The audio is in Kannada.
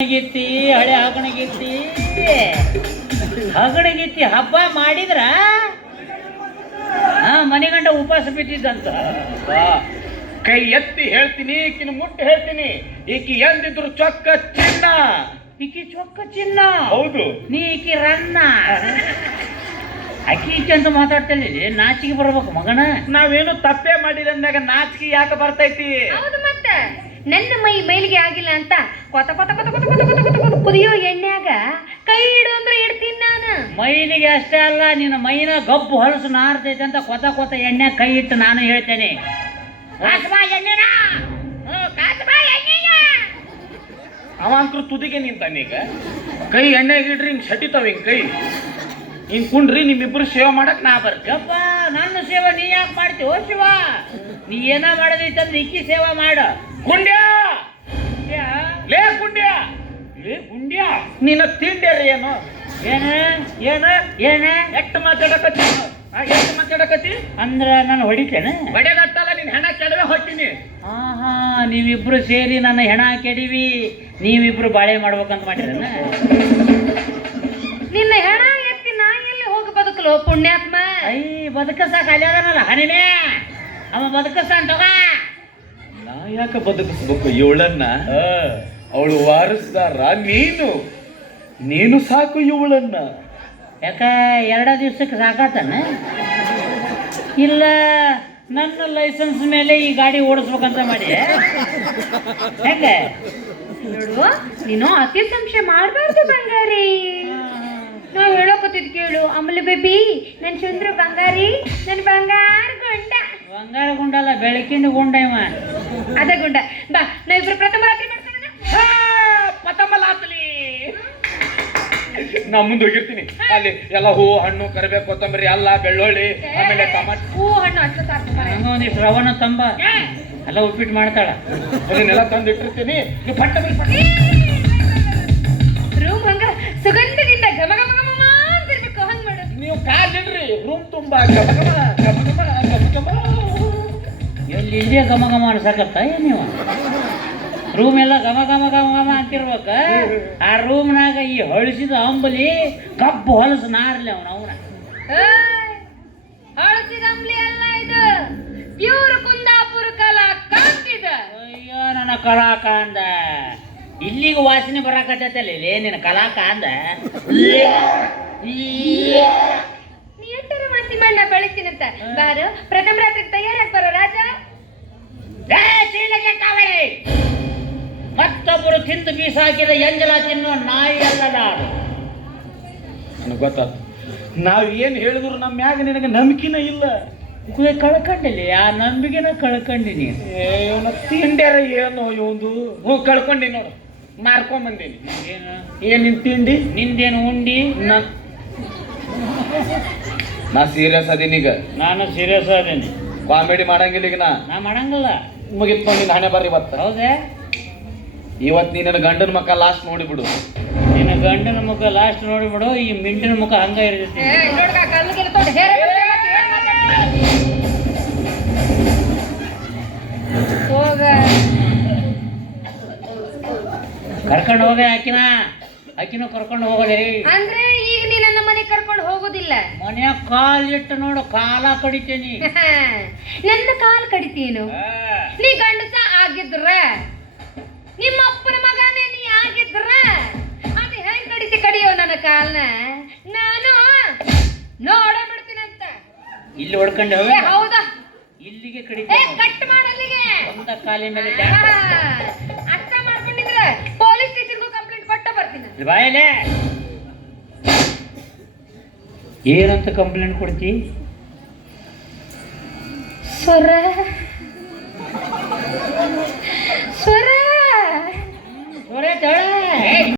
ಗೀತಿ ಹಳೆ ಹಗಣಗೀತಿ ಹಗಣಗೀತಿ ಹಬ್ಬ ಮಾಡಿದ್ರ ಮನೆಗಂಡ ಉಪವಾಸ ಬಿಟ್ಟಿದ್ದಂತ. ಕೈ ಎತ್ತಿ ಹೇಳ್ತೀನಿ, ಈಕಿನ ಮುಟ್ಟಿ ಹೇಳ್ತೀನಿ, ಈಕಿ ಎಂದಿದ್ರು ಚೊಕ್ಕ ಚಿನ್ನ. ಈಕಿ ಚೊಕ್ಕ ಚಿನ್ನ? ಹೌದು. ನೀ ಈಕಿ ರನ್ನ. ಅಕ್ಕಿ ಈಕಿ ಅಂತ ಮಾತಾಡ್ತಿಲ್ಲ, ನಾಚಿಕೆ ಬರ್ಬೇಕು ಮಗನ. ನಾವೇನು ತಪ್ಪೇ ಮಾಡಿಲ್ಲ ಅಂದಾಗ ನಾಚಿಕೆ ಯಾಕೆ ಬರ್ತೈತಿ? ಹೌದು, ಮತ್ತೆ ನನ್ನ ಮೈಲಿಗೆ ಆಗಿಲ್ಲ ಅಂತ ಕೊತ ಕೊತ ಕೊತ ಕೊತ ಕೊತ ಕೊತ ಕೊತ ಕುದಿಯೋ ಎಣ್ಣೆಯಾಗ ಕೈ ಇಡು ಅಂದ್ರೆ ಇಡ್ತೀನಿ ನಾನು. ಮೈಲಿಗೆ ಅಷ್ಟೇ ಅಲ್ಲ, ನಿನ್ನ ಮೈನ ಗಬ್ಬು ಹೊಲಸು ನಾರ್ತೈತೆ ಅಂತ ಕೊತ ಕೊತ ಎಣ್ಣೆ ಕೈ ಇಟ್ಟು ನಾನು ಹೇಳ್ತೇನೆ. ಅವ ಅಂಕರು ತುದಿಗೆ ನಿಂತಾನೀಗ. ಕೈ ಎಣ್ಣೆಗೆ ಇಡ್ರಿ, ಹಿಂಗ್ ಸಟಿತಾವ ಹಿಂಗ್ ಕೈ. ಹಿಂಗ್ ಕುಂಡ್ರಿ, ನಿಮ್ಮಿಬ್ರು ಸೇವೆ ಮಾಡಕ್ ನಾ ಬರ್ಗಪ್ಪ. ನನ್ನ ಸೇವೆ ನೀ ಯಾಕೆ ಮಾಡ್ತೀವೋ ಶಿವ? ನೀ ಏನ ಮಾಡೋದೈತಂದ್ರೆ ಇಕ್ಕಿ ಸೇವಾ ಮಾಡ. ಗುಂಡ್ಯ ಲೇ ಗುಂಡ್ಯ, ಲೇ ಗುಂಡ್ಯ, ನಿನ್ನ ತಿಂಡ್ಯಾರ ಏನು? ಏನ ಏನ ಏನ ಎಷ್ಟು ಮಾತಾಡಕತ್ತಿ? ಎಷ್ಟು ಮಾತಾಡಕತ್ತಿ ಅಂದ್ರ ನಾನು ಹೊಡಿತೇನೆ? ಬಡಿಯಗಟ್ಟಲ್ಲ, ನಿನ್ ಹೆಣ ಕೆಡವೆ ಹೊಟ್ಟಿನಿ. ಹಾ, ನೀವಿಬ್ರು ಸೇರಿ ನನ್ನ ಹೆಣ ಕೆಡಿವಿ. ನೀವಿಬ್ರು ಬಾಳೆ ಮಾಡ್ಬೇಕಂತ ಮಾಡಿರನ? ನಿನ್ನ ಹೆಣ ಎತ್ತಿ ನಾ ಎಲ್ಲಿ ಹೋಗಿ ಬದುಕಲು ಪುಣ್ಯಾತ್ಮ? ಐ ಬದುಕಸಾಕ ಅಲ್ಯಾದನಲ್ಲ ಹನಿನೇ, ಅವ ಬದುಕಸಾನ್ ತಗ. ನಾ ಯಾಕೆ ಬದುಕಿಸ್ಬೇಕು ಇವಳನ್ನ? ಅವಳು ವಾರಸ್ದಾರ, ನೀನು ಸಾಕು ಇವಳನ್ನ. ಯಾಕ 2 ದಿವ್ಸಕ್ಕೆ ಸಾಕಾತನ? ಇಲ್ಲ ನನ್ನ ಲೈಸೆನ್ಸ್ ಮೇಲೆ ಈ ಗಾಡಿ ಓಡಿಸ್ಬೇಕಂತ ಮಾಡಿ ಹೆಂಗೆ? ನೋಡು, ನೀನು ಅತಿ ಸಂಶಯ ಮಾಡಬಾರ್ದು ಬಂಗಾರಿ. ನಾವು ಹೇಳೋಕತ್ತಿದ್ ಕೇಳು. ಆಮೇಲೆ ಬೇಬಿ, ನನ್ನ ಚಂದ್ರ ಬಂಗಾರಿ, ನನ್ನ ಬಂಗಾರ ಗುಂಡ. ಬಂಗಾರ ಗುಂಡಲ್ಲ, ಬೆಳಕಿನ ಗುಂಡ ಇವ. ಅದ ಗುಂಡ. ಬಾ, ನಾವಿಬ್ರು ಪ್ರಥಮ ರಾತ್ರಿ ಮಾಡ್ಕೊಳ್ಳೋಣ. ಪತಮಲಾತಲಿ ನಾ ಮುಂದೆ ಹೋಗಿರ್ತೀನಿ. ಅಲ್ಲಿ ಎಲ್ಲ ಹೂ, ಹಣ್ಣು, ಕರಿಬೇವು, ಕೊತ್ತಂಬರಿ, ಅಲ್ಲ, ಬೆಳ್ಳುಳ್ಳಿ, ಆಮೇಲೆ ಟಮಾಟೆ, ಹೂ, ಹಣ್ಣು ಅಷ್ಟು ಸಾಕು. ಒಂದಿಷ್ಟು ರವಣ ತಂಬ ಎಲ್ಲ ಉಪ್ಪಿಟ್ಟು ಮಾಡ್ತಾಳ. ಅದನ್ನೆಲ್ಲ ತಂದು ಇಟ್ಟಿರ್ತೀನಿ. ನೀವು ಪಟ್ಟ ರೂಮ್ ಹಂಗ ಸುಗಂಧದಿಂದ ಘಮ ಘಮ ಘಮ ಅಂತಿರ್ಬೇಕು, ಹಂಗ್ ಮಾಡು. ನೀವು ಕಾಲಿಡ್ರಿ, ರೂಮ್ ತುಂಬಾ ಗಮ ಗಮ ಗಮ ಗಮ ಗಮ ಗಮ. ಎಲ್ಲಿ ಇಲ್ಲೇ ಘಮ ಘಮ ಅನ್ಸಕತ್ತ ನೀವು? ರೂಮ್ ಎಲ್ಲ ಘಮ ಘಮ ಘಮ ಘಮ ಅಂತಿರ್ಬೇಕ. ಆ ರೂಮ್ನಾಗ ಈ ಹೊಳಿಸಿದ ಅಂಬಲಿ ಕಬ್ಬು ಹೊಲಸು ನಾರ್ಲಿ ಅವನ. ಹಳಸಿದ ಅಂಬ್ಲಿ ಅಲ್ಲ ಇದು, ಪ್ಯೂರ್ ಕುಂದಾಪುರ ಕಲಾ ಕಾಂತಿದ. ಅಯ್ಯೋ ನನ್ನ ಕಲಾಕಾಂದ, ಇಲ್ಲಿಗೆ ವಾಸನೆ ಬರಾಕತ್ತೈತಲ್ಲ ಇಲ್ಲಿ ನಿನ್ನ ಕಲಾಕಾಂದ. ನೀ ಎಂಟರ ಮಾತಿ ಮಣ್ಣ ಬೆಳಿತೀನಂತ ಬಾರು. ಪ್ರಥಮ ರಾತ್ರಿಗೆ ತಯಾರಾಗಿ ಬರೋ ರಾಜ. ಮತ್ತೊಬ್ಬರು ತಿಂದು ಬೀಸಾಕಿದ ಎಂಜಲ ತಿನ್ನೋ ನಾಯಿ ಅಲ್ಲ ನಾನು. ನನಗೆ ಗೊತ್ತಾಯ್ತು. ನಾವ್ ಏನ್ ಹೇಳಿದ್ರು ನಮ್ಮ ಮ್ಯಾಗ ನಿನಗೆ ನಂಬಿಕೆನ ಇಲ್ಲ. ಕಳ್ಕೊಂಡಿಲ್ಲ, ಆ ನಂಬಿಕೆನ ಕಳ್ಕೊಂಡಿನಿ. ಇವನ ತಿಂಡ್ಯಾರ ಏನು ಇವಂದು? ಕಳ್ಕೊಂಡಿ ನೋಡು, ಮಾರ್ಕೊಂಡ್ ಬಂದೀನಿ. ಏನು ಏನ್ ನಿನ್ ತಿಂಡಿ? ನಿಂದೇನು ಉಂಡಿ? ನಾ ಸೀರಿಯಸ್ ಅದೀನೀಗ. ನಾನು ಸೀರಿಯಸ್ ಅದೇನಿ. ಕಾಮಿಡಿ ಮಾಡಂಗಿಲ್ಲ ಈಗ. ನಾ ಮಾಡಂಗಿಲ್ಲ. ಮುಗಿತ್ ನಿನ್ನ ಹಣೆ ಬರ್ರಿ ಇವತ್ತು. ಹೌದೇ? ಇವತ್ತು ನೀನ ಗಂಡನ ಮಕ್ಕ ಲಾಸ್ಟ್ ನೋಡಿಬಿಡು. ನಿನ್ನ ಗಂಡನ ಮುಖ ಲಾಸ್ಟ್ ನೋಡಿಬಿಡು. ಈ ಮಿಂಟಿನ ಮುಖ ಹಂಗ ಇರ್ತೈತಿ. ಕರ್ಕೊಂಡು ಹೋಗ ಆಕಿನ ಕರ್ಕೊಂಡು ಹೋಗಲಿ. ಅಂದ್ರೆ ಈಗ ನೀ ನನ್ನ ಮನೆ ಕರ್ಕೊಂಡು ಹೋಗೋದಿಲ್ಲ. ಮನೆಯ ಕಾಲಿಟ್ಟು ನೋಡು, ಕಾಲ ಕಡಿತೇನಿ. ನನ್ನ ಕಾಲ್ ಕಡಿತೀನು? ನೀ ಗಂಡಸ ಆಗಿದ್ರ, ನಿಮ್ಮ ಅಪ್ಪನ ಮಗನೇ ನೀ ಆಗಿದ್ರ, ಅದು ಹೆಂಗ್ ಕಡಿಯೋ ನನ್ನ ಕಾಲ್ನ? ನಾನು ನೋಡೇ ಬಿಡ್ತೀನಂತ. ಇಲ್ಲಿ ಹೊಡ್ಕೊಂಡು ಹೋಗ. ಹೌದಾ? ಇಲ್ಲಿಗೆ ಕಡಿತ ಕಟ್ ಮಾಡಲ್ಲಿಗೆ ಒಂದ ಕಾಲಿನ ಮೇಲೆ ಅರ್ಥ ಮಾಡ್ಕೊಂಡಿದ್ರೆ ಪೊಲೀಸ್ ಸ್ಟೇಷನ್ಗೂ ಕಂಪ್ಲೇಂಟ್ ಕೊಟ್ಟ ಬರ್ತೀನಿ. ಬಾಯಲೆ ಏನಂತ ಕಂಪ್ಲೇಂಟ್ ಕೊಡ್ತಿ? ಸ್ವರ